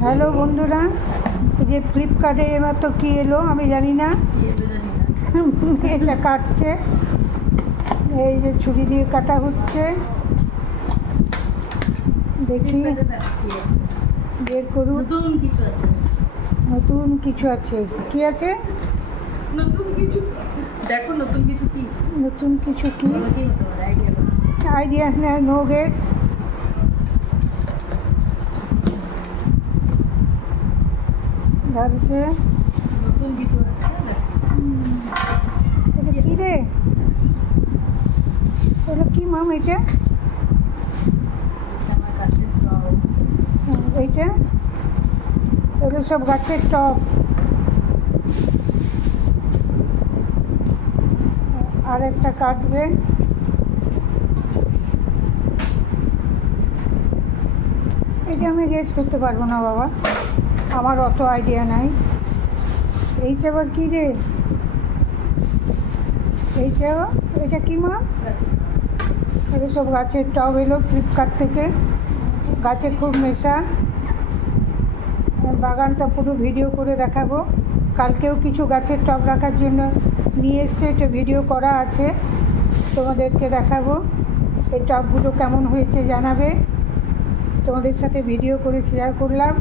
Hello বন্ধুরা, এই যে ফ্লিপকার্টে এবার তো কী এলো আমি জানি না, এটা কাটছে, এই যে ছুরি দিয়ে কাটা হচ্ছে, দেখি বের করুন। নতুন কিছু আছে, কি আছে? নতুন কিছু কি আইডিয়া নেই, নো গেস। ভাবছে এটা কি রে, এটা কি মাম? এটা এইটা এগুলো সব গাছের টব, আর একটা কাটবে। এটা আমি গেস করতে পারবো না বাবা, আমার অত আইডিয়া নাই। এইটা আবার কী রে? এইটা এটা কি মা? এটা সব গাছের টব এলো ফ্লিপকার্ট থেকে, গাছে খুব নেশা। বাগানটা পুরো ভিডিও করে দেখাবো। কালকেও কিছু গাছের টব রাখার জন্য নিয়ে এসছে, এটা ভিডিও করা আছে, তোমাদেরকে দেখাবো। এই টবগুলো কেমন হয়েছে জানাবে। তোমাদের সাথে ভিডিও করে শেয়ার করলাম।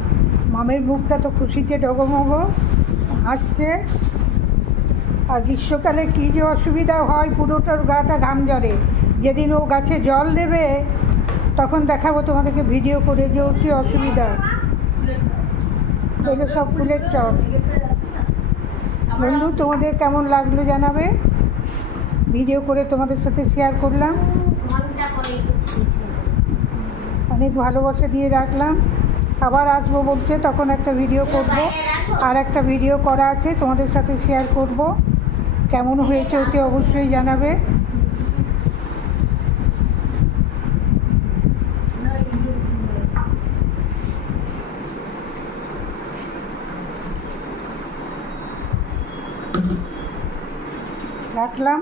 মামের মুখটা তো খুশিতে ডগমগ, হাসছে। আর গ্রীষ্মকালে কী যে অসুবিধা হয়, পুরোটার গাটা ঘাম ঝরে। যেদিন ও গাছে জল দেবে তখন দেখাবো তোমাদেরকে ভিডিও করে যে ওর কী অসুবিধা। এগুলো সব ফুলের টব। বন্ধু, তোমাদের কেমন লাগলো জানাবে, ভিডিও করে তোমাদের সাথে শেয়ার করলাম। অনেক ভালোবাসা দিয়ে রাখলাম। আবার আসবো বলছে, তখন একটা ভিডিও করব। আর একটা ভিডিও করা আছে, তোমাদের সাথে শেয়ার করব। কেমন হয়েছে ওতে অবশ্যই জানাবে। রাখলাম।